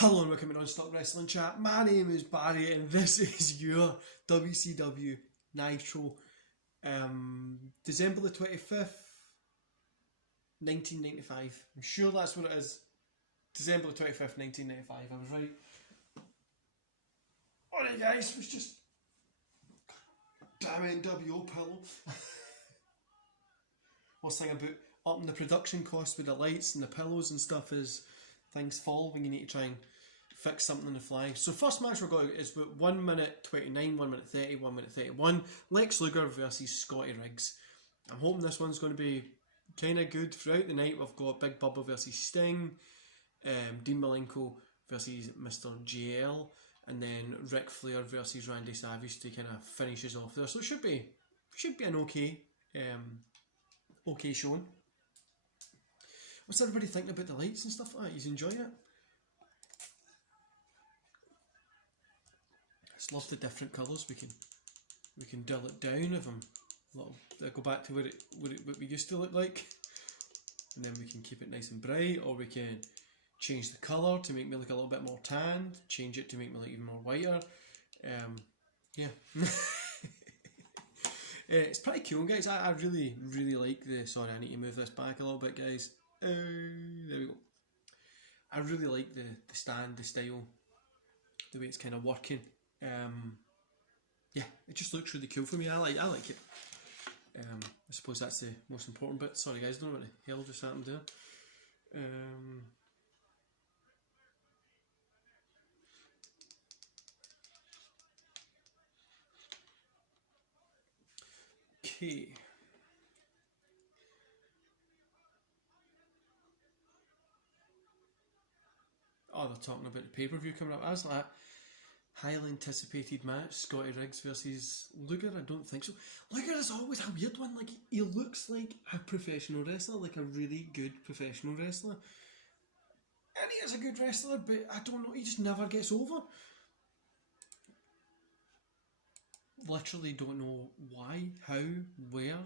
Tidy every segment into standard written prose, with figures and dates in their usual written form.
Hello and welcome to Non-Stop Wrestling Chat. My name is Barry and this is your WCW Nitro. December the 25th, 1995. I'm sure that's what it is. December the 25th, 1995. I was right. Alright guys, it was just damn NWO pillow. What's the thing about upping the production cost with the lights and the pillows and stuff is things fall when you need to try and fix something on the fly. So first match we're going is about 1 minute 29, 1 minute 30, 1 minute 31. Lex Luger versus Scotty Riggs. I'm hoping this one's going to be kind of good throughout the night. We've got Big Bubba versus Sting, Dean Malenko versus Mr. JL, and then Ric Flair versus Randy Savage to kind of finish us off there. So it should be an okay showing. What's everybody thinking about the lights and stuff like that? You enjoying it? I just love the different colours. We can dull it down if I go back to what we used to look like, and then we can keep it nice and bright, or we can change the colour to make me look a little bit more tanned, change it to make me look even more whiter. Yeah. It's pretty cool, guys. I really like the... Sorry, I need to move this back a little bit, guys. There we go. I really like the stand, the style, the way it's kind of working. Yeah, it just looks really cool for me. I like it. I suppose that's the most important bit. Sorry guys, I don't know what the hell just happened there. Okay. Oh, they're talking about the pay-per-view coming up. As that highly anticipated match, Scotty Riggs versus Luger. I don't think so. Luger is always a weird one. Like, he looks like a professional wrestler, like a really good professional wrestler. And he is a good wrestler, but I don't know, he just never gets over. Literally don't know why, how, where.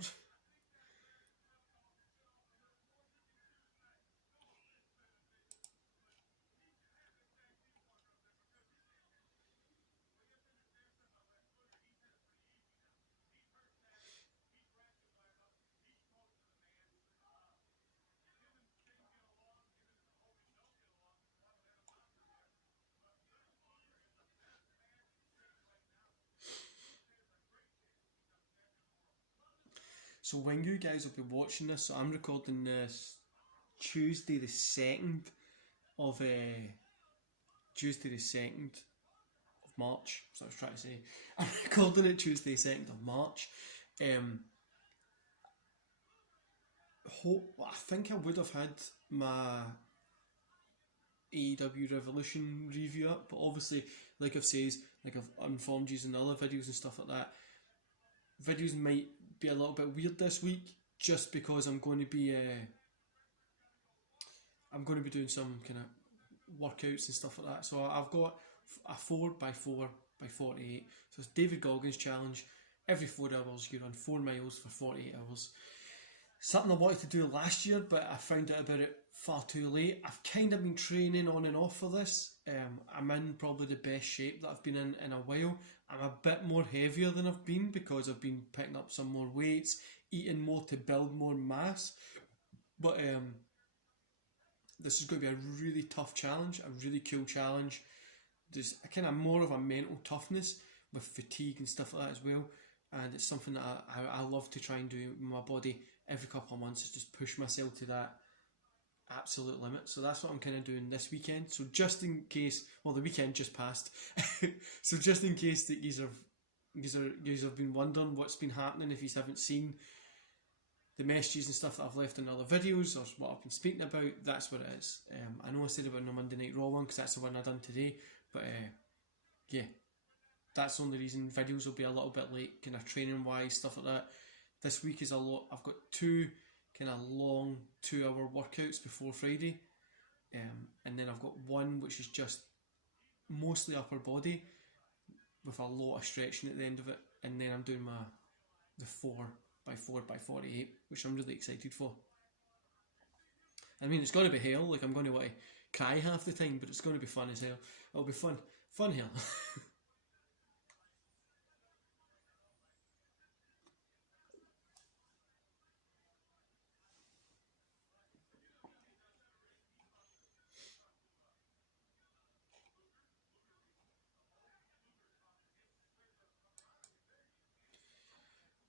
So when you guys will be watching this, so I'm recording this Tuesday the 2nd of March. That's what I was trying to say. I'm recording it Tuesday 2nd of March. I think I would have had my AEW Revolution review up, but obviously, like I've said, like I've informed you in other videos and stuff like that, videos might be a little bit weird this week, just because I'm going to be doing some kind of workouts and stuff like that. So I've got a 4x4x48. So it's David Goggins challenge. Every 4 hours you run 4 miles for 48 hours. Something I wanted to do last year, but I found out about it far too late. I've kind of been training on and off for this. I'm in probably the best shape that I've been in a while. I'm a bit more heavier than I've been because I've been picking up some more weights, eating more to build more mass. But this is going to be a really tough challenge, a really cool challenge. There's a kind of more of a mental toughness with fatigue and stuff like that as well. And it's something that I love to try and do with my body every couple of months, is just push myself to that absolute limit. So that's what I'm kind of doing this weekend. So just in case, well, the weekend just passed. So just in case that you have been wondering what's been happening, if you haven't seen the messages and stuff that I've left in other videos or what I've been speaking about, that's what it is. I know I said about the Monday Night Raw one because that's the one I done today, but yeah, that's the only reason videos will be a little bit late, kind of training wise, stuff like that. This week is a lot. I've got 2 kind of long 2-hour workouts before Friday, and then I've got one which is just mostly upper body with a lot of stretching at the end of it, and then I'm doing the 4x4x48, which I'm really excited for. I mean, it's going to be hell. Like, I'm going to want to cry half the time, but it's going to be fun as hell. It'll be fun hell.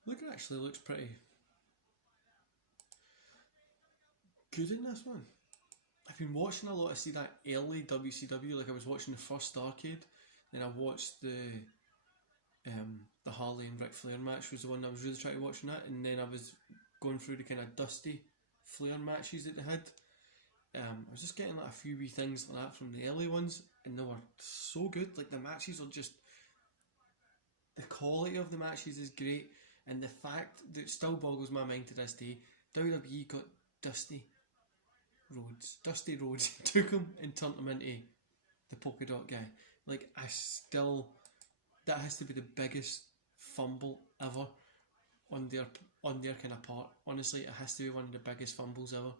Look, it actually looks pretty good in this one. I've been watching a lot of see that early WCW, like I was watching the first Arcade, then I watched the Harley and Ric Flair match was the one I was really trying to watch in that, and then I was going through the kind of Dusty Flair matches that they had. I was just getting like a few wee things like that from the early ones, and they were so good. Like the matches are just, the quality of the matches is great, and the fact that it still boggles my mind to this day, WWE got Dusty Rhodes took him and turned him into the polka dot guy. Like that has to be the biggest fumble ever on their kind of part. Honestly, it has to be one of the biggest fumbles ever.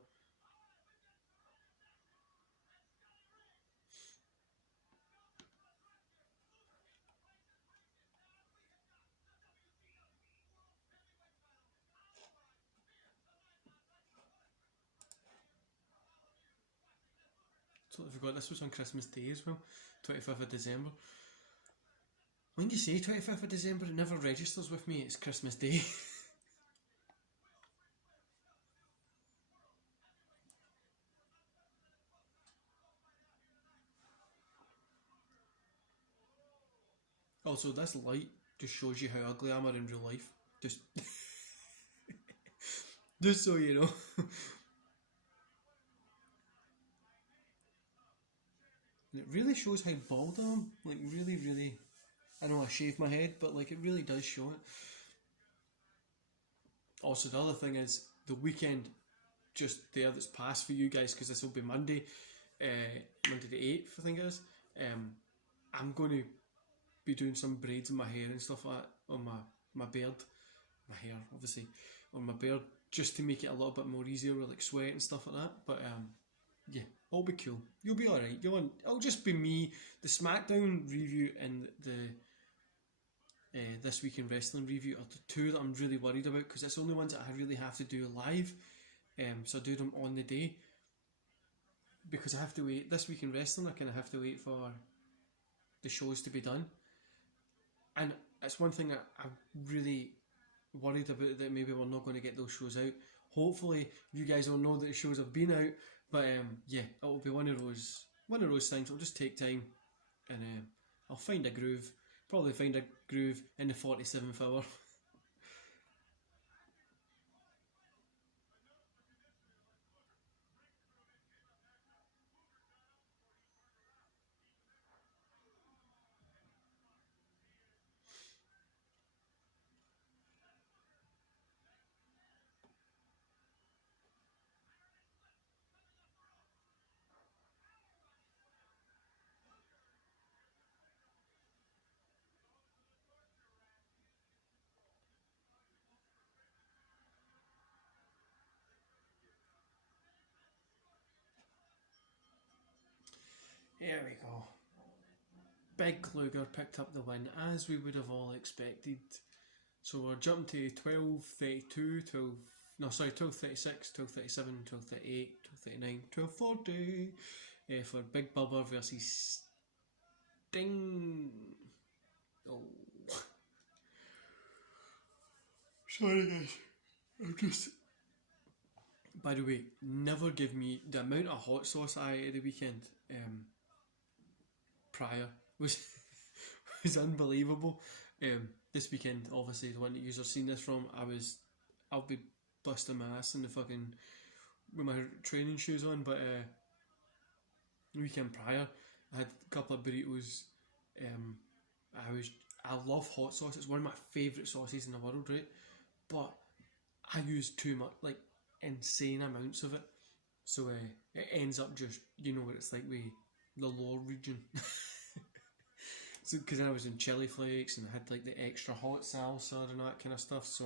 Totally forgot this was on Christmas Day as well, 25th of December. When you say 25th of December, it never registers with me, it's Christmas Day. Also, this light just shows you how ugly I am in real life. Just so you know. And it really shows how bald I am. Like, really, really. I know I shave my head, but like it really does show it. Also, the other thing is the weekend just there that's passed for you guys, because this will be Monday, Monday the 8th, I think it is. I'm going to be doing some braids in my hair and stuff like that, on my beard, my hair obviously, on my beard, just to make it a little bit more easier with like sweat and stuff like that. But yeah, it'll be cool. You'll be alright. It'll just be me, the SmackDown review and the This Week in Wrestling review are the two that I'm really worried about, because it's the only ones that I really have to do live. So I do them on the day, because I have to wait. This Week in Wrestling, I kind of have to wait for the shows to be done, and it's one thing that I'm really worried about, that maybe we're not going to get those shows out. Hopefully you guys will know that the shows have been out, but yeah, it'll be one of those things. It'll just take time, and I'll find a groove. Probably find a groove in the 47th hour. There we go. Big Kluger picked up the win, as we would have all expected. So we're jumping to 12:32, 12:36, 12:37, 12:38, 12:39, 12:40 for Big Bubba versus Sting. Oh. Sorry guys. I'm just... By the way, never give me the amount of hot sauce I ate at the weekend. Prior was unbelievable. This weekend, obviously, the one that you've seen this from, I'll be busting my ass in the fucking with my training shoes on. But the weekend prior, I had a couple of burritos. I love hot sauce. It's one of my favourite sauces in the world, right? But I use too much, like insane amounts of it, so it ends up just, you know what it's like with the lower region. So because I was in chili flakes and I had like the extra hot salsa and that kind of stuff, so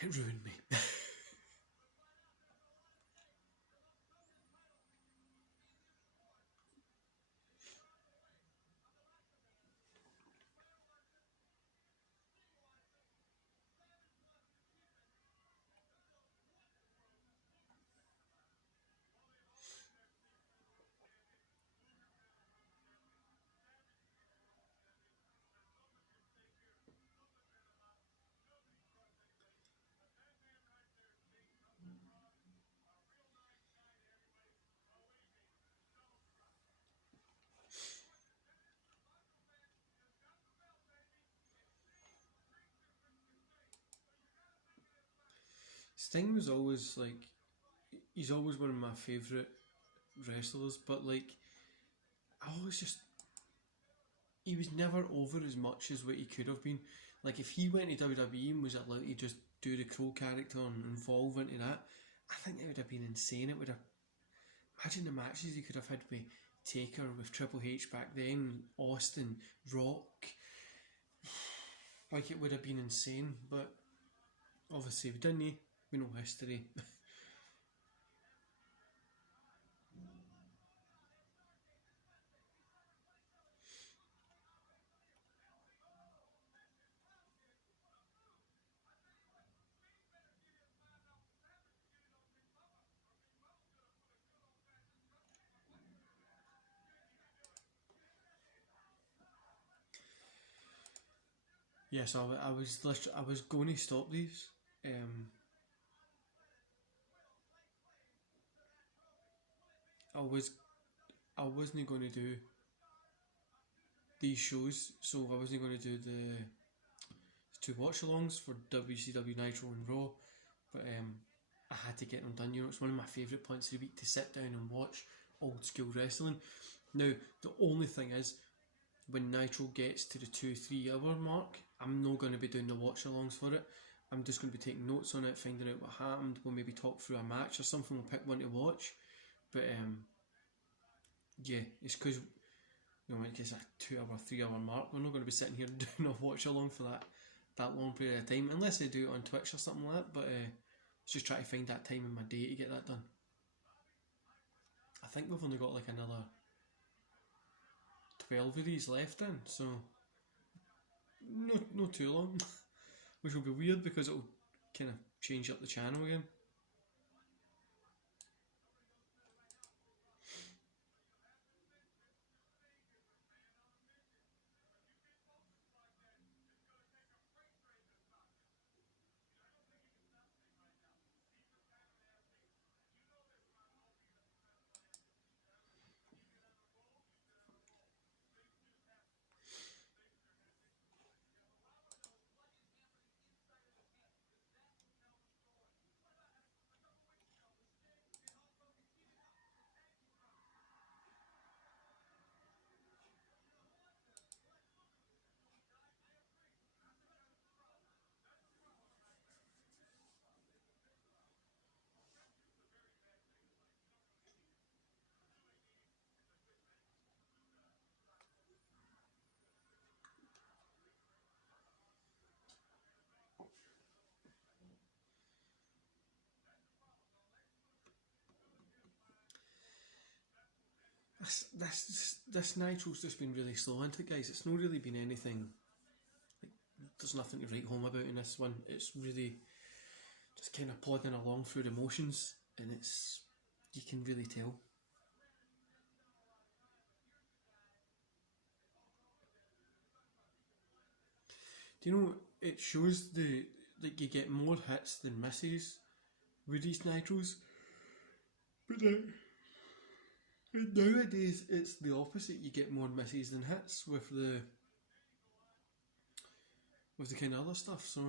it ruined me. Sting was always like, he's always one of my favourite wrestlers, but like, I always just, he was never over as much as what he could have been. Like, if he went to WWE and was allowed to just do the Crow character and evolve into that, I think it would have been insane. It would have, imagine the matches he could have had with Taker, with Triple H back then, Austin, Rock. Like, it would have been insane, but obviously we didn't. We know history. Yes, I was going to stop these. I was I wasn't going to do these shows, so I wasn't going to do the two watch-alongs for WCW Nitro and Raw, but I had to get them done. You know, it's one of my favourite points of the week to sit down and watch old school wrestling. Now, the only thing is, when Nitro gets to the 2-3 hour mark, I'm not going to be doing the watch-alongs for it. I'm just going to be taking notes on it, finding out what happened. We'll maybe talk through a match or something. We'll pick one to watch. But yeah, it's because, you know, it gets a 2 hour, 3 hour mark. We're not going to be sitting here doing a watch along for that long period of time, unless they do it on Twitch or something like that. But just try to find that time in my day to get that done. I think we've only got like another 12 of these left in, so no too long. Which will be weird because it'll kind of change up the channel again. This Nitro's just been really slow into it, guys. It's not really been anything. Like, there's nothing to write home about in this one. It's really just kind of plodding along through the motions, and it's, you can really tell. Do you know, it shows like, you get more hits than misses with these Nitros, but nowadays it's the opposite. You get more misses than hits with the kind of other stuff. So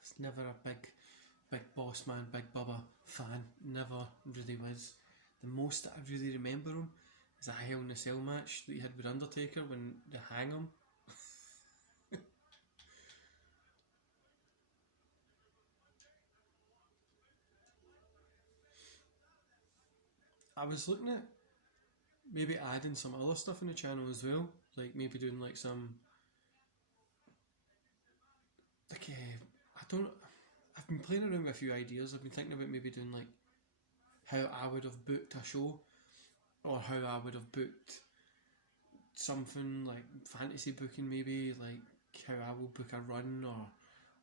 it's never a big boss man, Big Bubba fan. Never really was. The most that I really remember him is a Hell in a Cell match that he had with Undertaker when they hang him. I was looking at maybe adding some other stuff in the channel as well, like maybe doing like some like I don't. I've been playing around with a few ideas. I've been thinking about maybe doing like how I would have booked a show, or how I would have booked something like fantasy booking, maybe like how I will book a run, or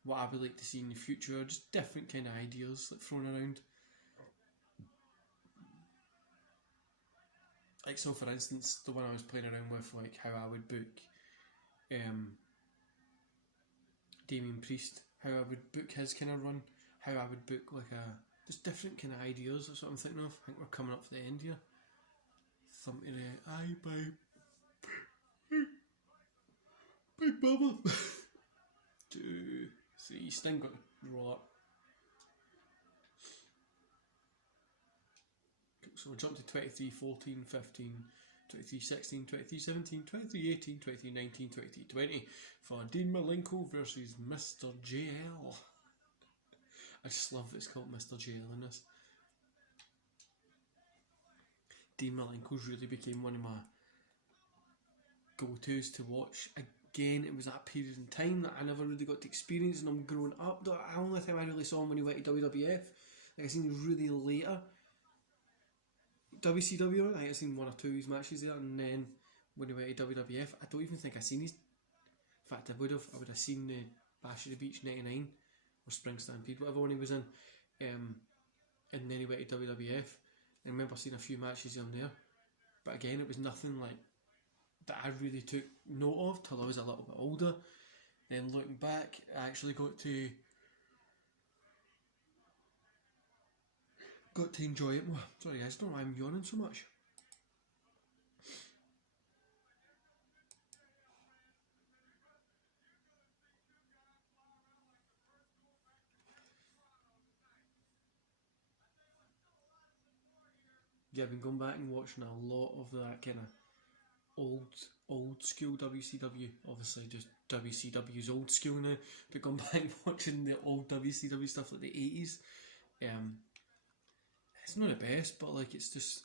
what I would like to see in the future. Just different kind of ideas like thrown around. Like, so for instance, the one I was playing around with, like how I would book Damien Priest, how I would book his kind of run, how I would book like just different kind of ideas. That's what I'm thinking of. I think we're coming up to the end here. Thump to the eye by Big Bubba. 2, 3, Sting got to roll up. So we'll jump to 23, 14, 15, 23, 16, 23, 17, 23, 18, 23, 19, 23, 20 for Dean Malenko versus Mr. JL. I just love that it's called Mr. JL in this. Dean Malenko's really became one of my go-tos to watch. Again, it was that period in time that I never really got to experience, and I'm growing up. The only time I really saw him when he went to WWF, like I seen him really later. WCW, I think I seen 1 or 2 of his matches there, and then when he went to WWF, I don't even think I seen his. In fact, I would have seen the Bash of the Beach '99 or Spring Stampede, whatever one he was in, and then he went to WWF. I remember seeing a few matches of him there, but again, it was nothing like that I really took note of till I was a little bit older. Then looking back, I actually got to enjoy it more. Sorry guys, I don't know why I'm yawning so much. Yeah, I've been going back and watching a lot of that kind of old school WCW. Obviously, just WCW's old school now. But going back and watching the old WCW stuff like the 80s. It's not the best, but like it's just,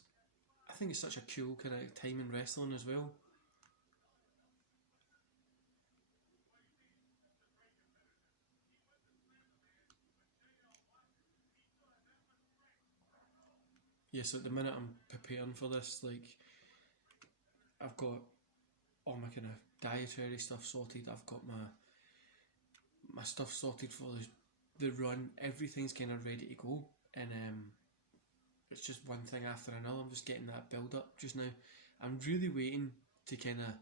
I think it's such a cool kind of time in wrestling as well. Yeah, so at the minute I'm preparing for this, like I've got all my kind of dietary stuff sorted. I've got my stuff sorted for the run. Everything's kind of ready to go, and it's just one thing after another. I'm just getting that build up just now. I'm really waiting to kind of.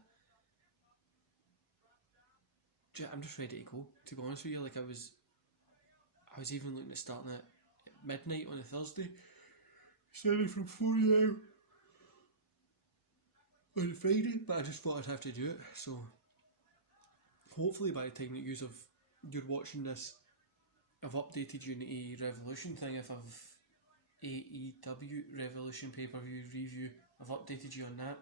I'm just ready to go. To be honest with you, like I was even looking at starting at midnight on a Thursday. Starting from 4 AM on Friday, but I just thought I'd have to do it. So hopefully by the time that you're watching this, I've updated you in the Revolution thing. If I've AEW Revolution pay-per-view review, I've updated you on that.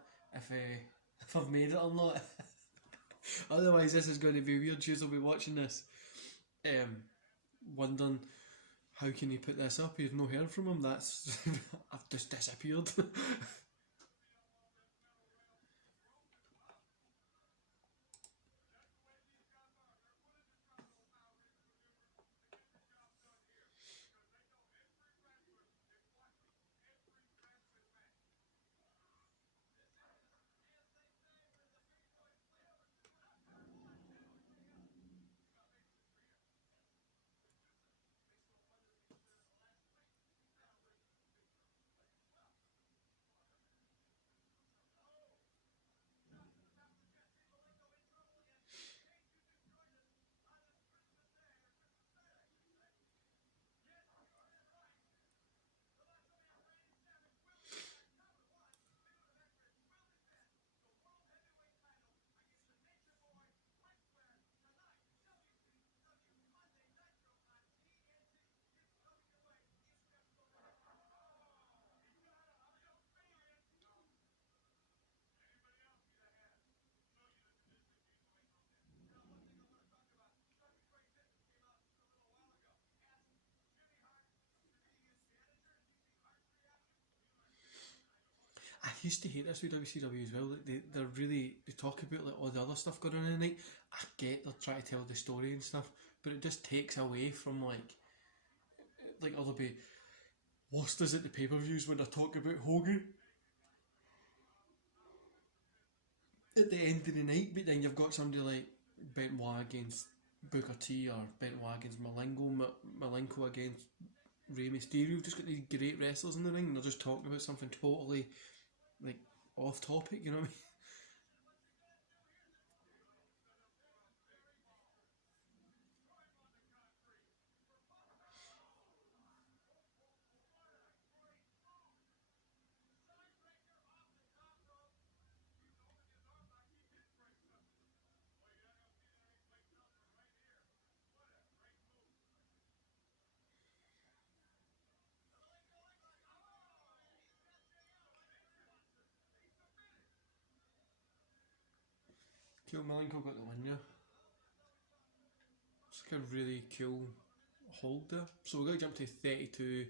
If I've made it or not. Otherwise, this is going to be weird. You'll be watching this, wondering how can he put this up. You've no heard from him. That's I've just disappeared. I used to hate this with WCW as well. Like they talk about like all the other stuff going on in the night. I get they're trying to tell the story and stuff, but it just takes away from like oh, there'll be worst is at the pay-per-views when they're talking about Hogan at the end of the night, but then you've got somebody like Benoit against Booker T or Benoit against Malenko against Rey Mysterio. Just got these great wrestlers in the ring and they're just talking about something totally like off topic, you know what I mean? Cool, Malenko got the win, yeah. It's like a really cool hold there. So we're going to jump to 32.04,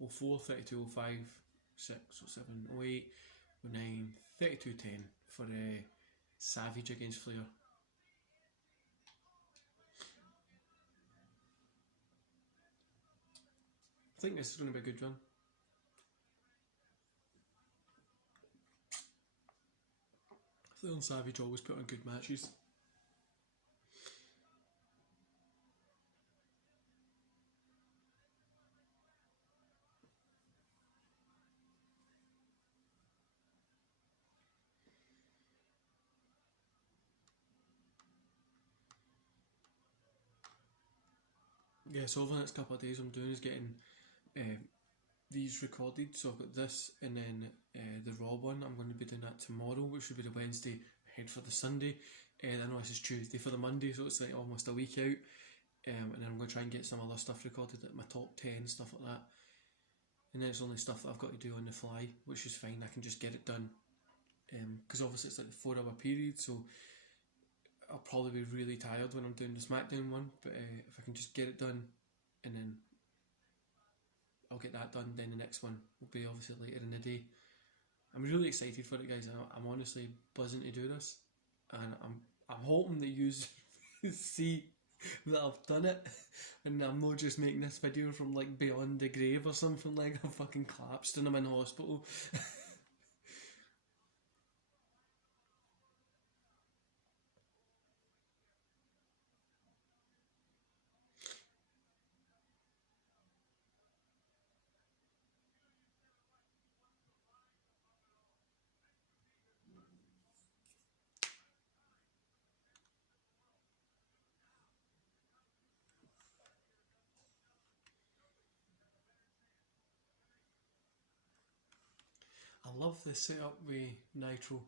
32.05, 6, 07, 08, 09, 32.10 for Savage against Flair. I think this is going to be a good run. Flair and Savage always put on good matches. Yeah, so over the next couple of days, I'm doing is getting these recorded. So I've got this, and then the Raw one. I'm going to be doing that tomorrow, which will be the Wednesday ahead for the Sunday. And I know this is Tuesday for the Monday, so it's like almost a week out. And then I'm going to try and get some other stuff recorded, like my top 10, stuff like that. And then it's only stuff that I've got to do on the fly, which is fine. I can just get it done. Because obviously it's like the 4 hour period, so I'll probably be really tired when I'm doing the SmackDown one. But if I can just get it done, and then I'll get that done, then the next one will be obviously later in the day. I'm really excited for it, guys. I'm honestly buzzing to do this, and I'm hoping that you see that I've done it, and I'm not just making this video from like beyond the grave or something, like I'm fucking collapsed and I'm in hospital. I love the setup with Nitro,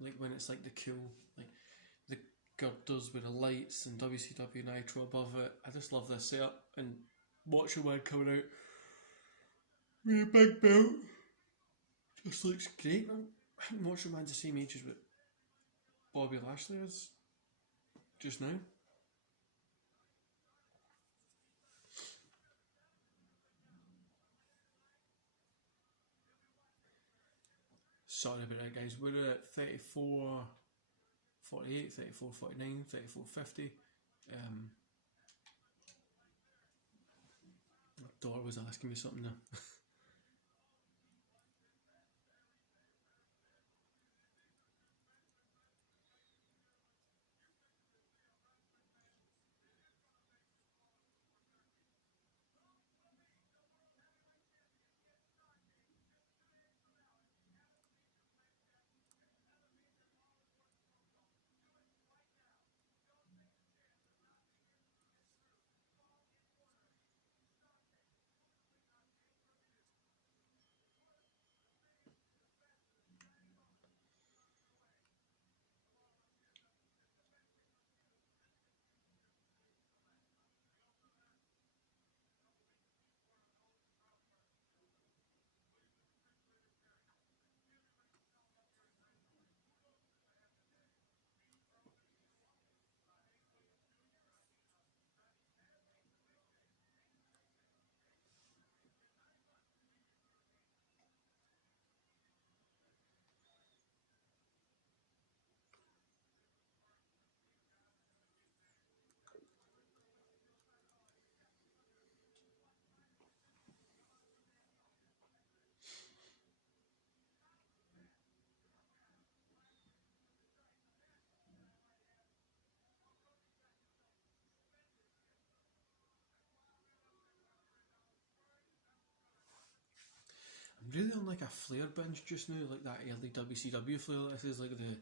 like when it's like the cool, like the girders with the lights and WCW Nitro above it. I just love this setup, and watching one coming out with a big belt just looks great. I haven't watched Man the same age as what Bobby Lashley is just now. Sorry about that, guys. We're at 34.48, 34.49, 34.50. My daughter was asking me something there. I'm really on like a Flair binge just now, like that early WCW Flair. This is like the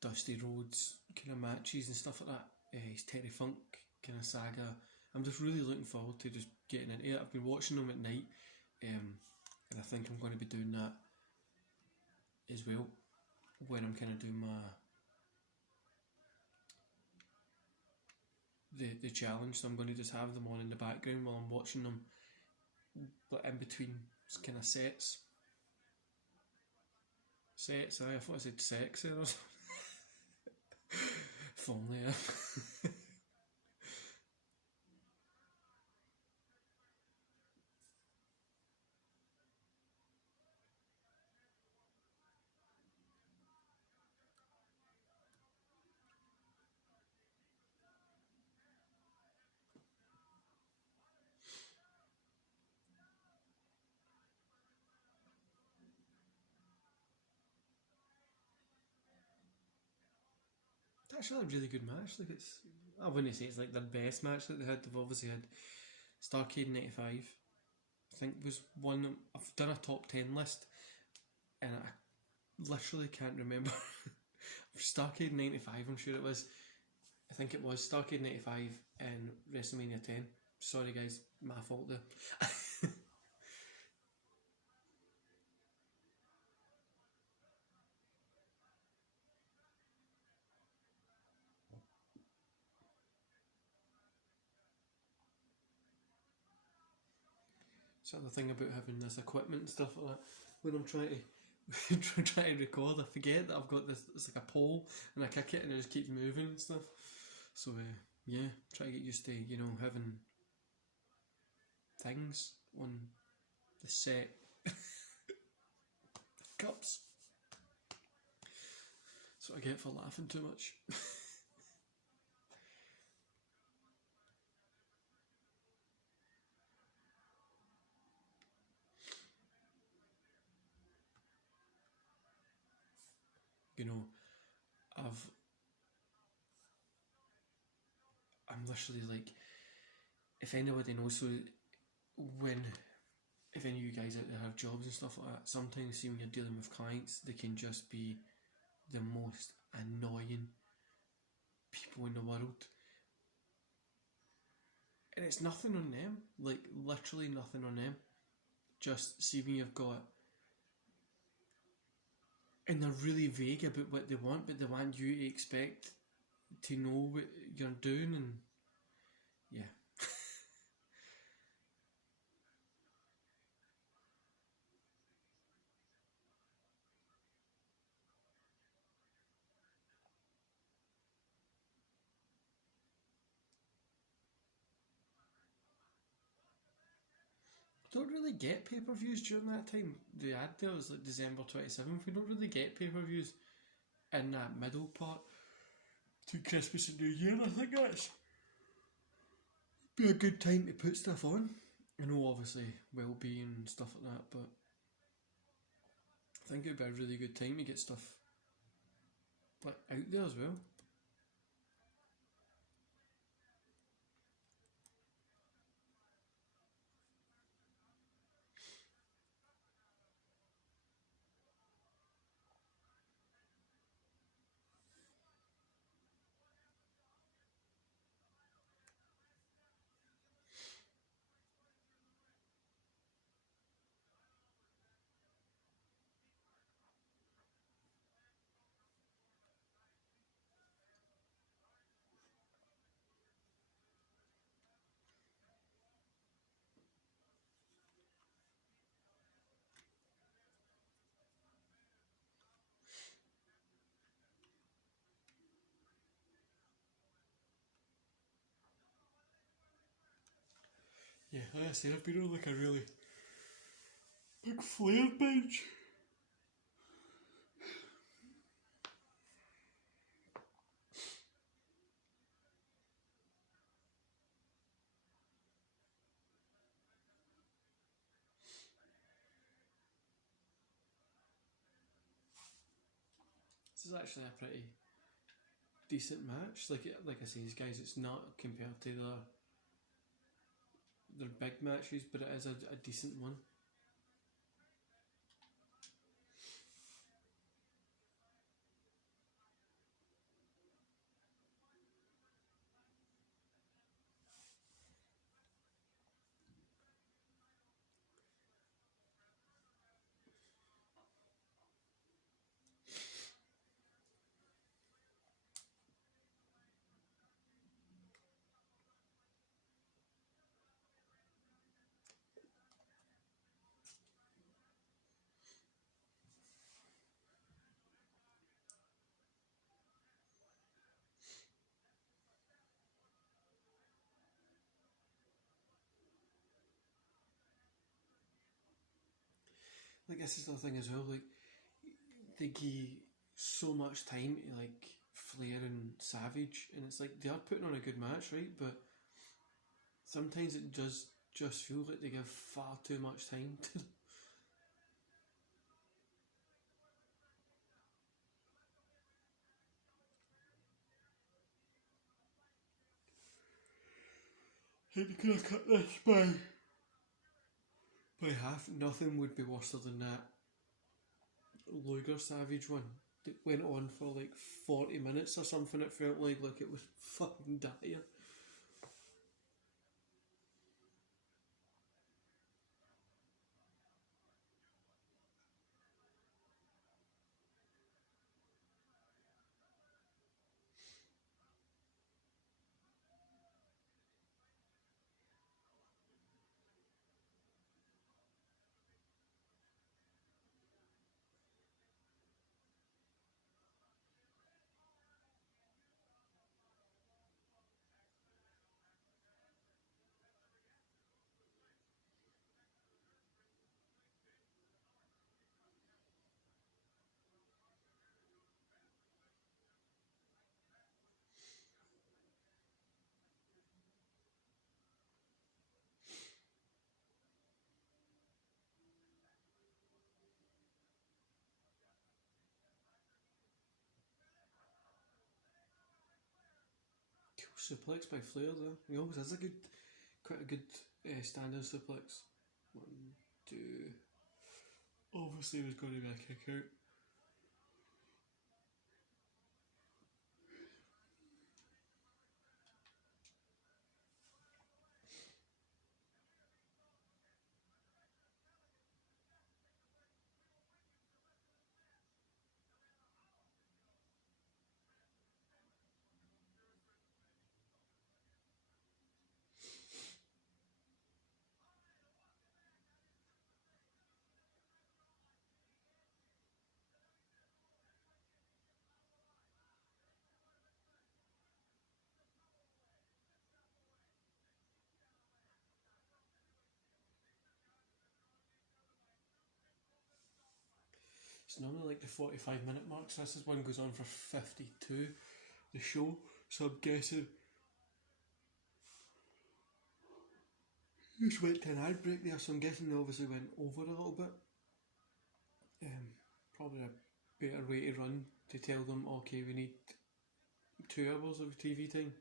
Dusty Rhodes kind of matches and stuff like that. His Terry Funk kind of saga. I'm just really looking forward to just getting into it. I've been watching them at night, and I think I'm going to be doing that as well when I'm kind of doing my the challenge. So I'm going to just have them on in the background while I'm watching them, but in between kind of sets. I thought I said sex there or something. If only. It's actually a really good match. Like it's, I wouldn't say it's like their best match that they had. They've obviously had Starcade '95. I think was one. I've done a top 10 list, and I literally can't remember. Starcade '95. I'm sure it was. I think it was Starcade '95 and WrestleMania 10. Sorry guys, my fault there. It's the thing about having this equipment and stuff like that. When I'm trying to trying to record, I forget that I've got this. It's like a pole, and I kick it, and it just keeps moving and stuff. So yeah, try to get used to having things on the set. Cups. That's what I get for laughing too much. I've I'm literally like, if anybody knows, so when if any of you guys out there have jobs and stuff like that, sometimes see when you're dealing with clients, they can just be the most annoying people in the world. And it's nothing on them, like literally nothing on them. Just see when you've got, and they're really vague about what they want, but they want you to expect to know what you're doing, and yeah. Don't really get pay-per-views during that time. The ad there was like December 27th. We don't really get pay-per-views in that middle part to Christmas and New Year. I think that's be a good time to put stuff on. I know obviously well-being and stuff like that, but I think it'd be a really good time to get stuff like out there as well. Yeah, like I said, I've been on like a really big flare bench. This is actually a pretty decent match. Like I say, these guys, it's not compared to their big matches, but it is a decent one. like this is the thing as well. Like they give so much time to like Flair and Savage, and it's like they are putting on a good match, right? But sometimes it does just feel like they give far too much time to. They could have cut this by half. Nothing would be worse than that Luger Savage one that went on for like 40 minutes or something. It felt like it was fucking dire. Suplex by Flair there. He always has quite a good standing suplex. 1, 2. Obviously, there's going to be a kick out. It's normally like the 45-minute mark, so this one goes on for 52, the show. So I'm guessing just went to an ad break there, so I'm guessing they obviously went over a little bit. Probably a better way to run to tell them, okay, we need 2 hours of TV time.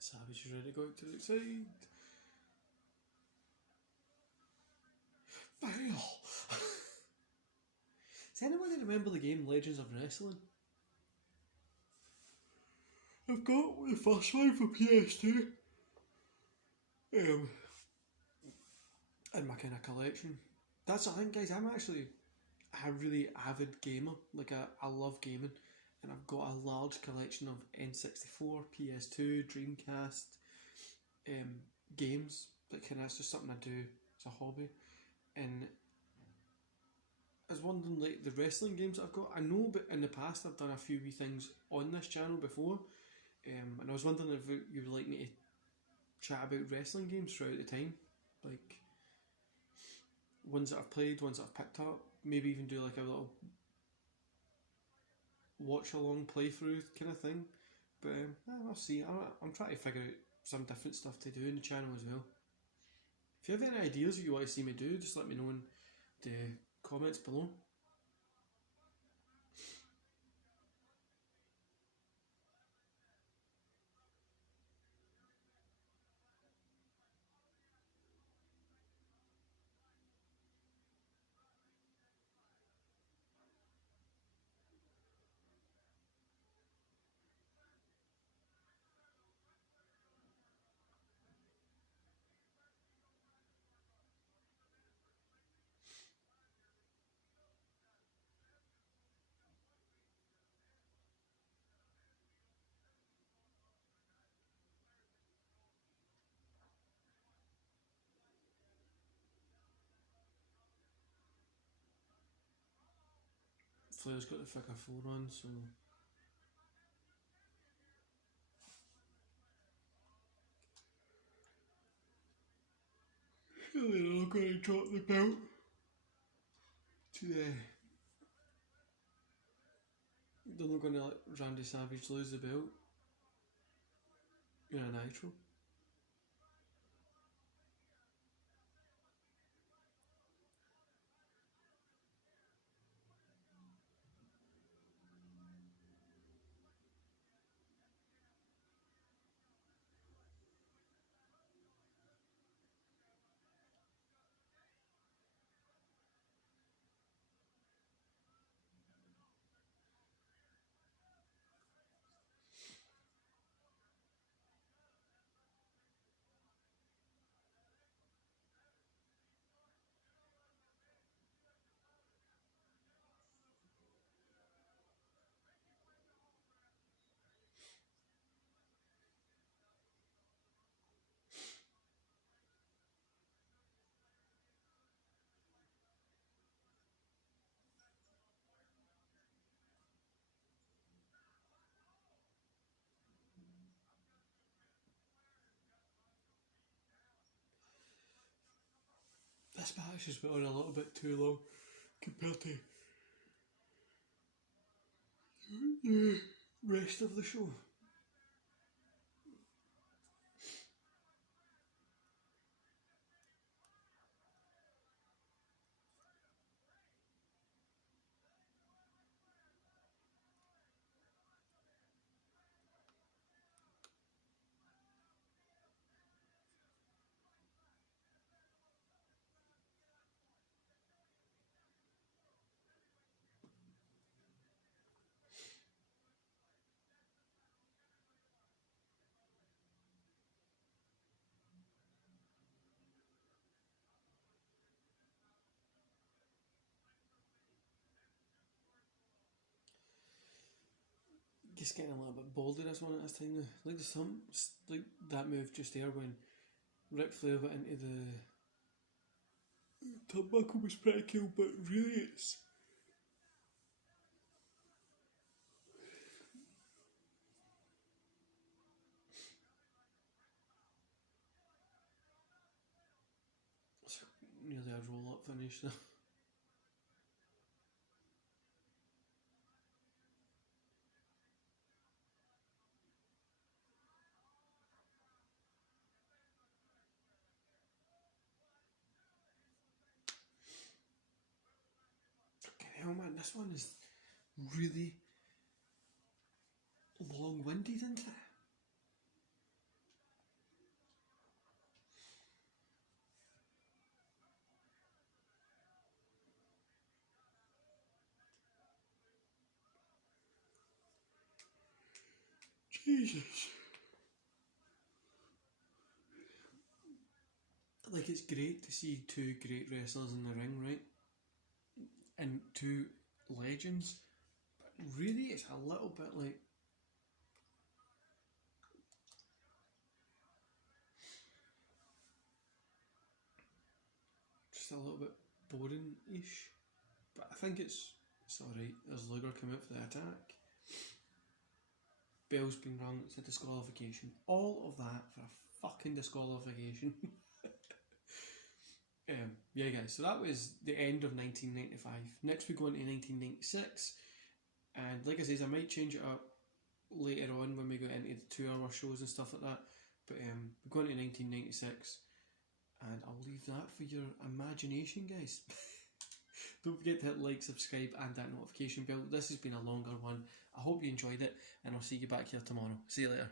Savage is ready to go out to the outside. Fail! Does anyone remember the game Legends of Wrestling? I've got the first one for PS2. In my kind of collection. That's the thing, guys. I'm actually a really avid gamer. Like, I love gaming. And I've got a large collection of N64, PS2, Dreamcast games. Like, kind of, it's just something I do as a hobby. And I was wondering, like, the wrestling games that I've got. I know, but in the past I've done a few wee things on this channel before. And I was wondering if you would like me to chat about wrestling games throughout the time. Like, ones that I've played, ones that I've picked up. Maybe even do like a little watch along playthrough kind of thing. But I'll see. I'm trying to figure out some different stuff to do in the channel as well. If you have any ideas you want to see me do, just let me know in the comments below. Flair's got the figure 4 on, so. Surely they're not going to drop the belt to they're not going to let Randy Savage lose the belt in a Nitro. This match has been on a little bit too long compared to the rest of the show. Just getting a little bit bolder this one at this time now. Like there's some, like that move just there when Ric Flair went into the turnbuckle was pretty cool, but really it's nearly a roll up finish there. Hell man, this one is really long-winded, isn't it? Jesus. Like it's great to see two great wrestlers in the ring, right? And two legends. But really it's a little bit like just a little bit boring-ish. But I think it's alright. There's Luger come out for the attack. Bell's been rung, it's a disqualification. All of that for a fucking disqualification. Yeah guys, so that was the end of 1995. Next we go into 1996, and like I said, I might change it up later on when we go into the 2-hour shows and stuff like that, but we're going into 1996 and I'll leave that for your imagination, guys. Don't forget to hit like, subscribe and that notification bell. This has been a longer one. I hope you enjoyed it, and I'll see you back here tomorrow. See you later.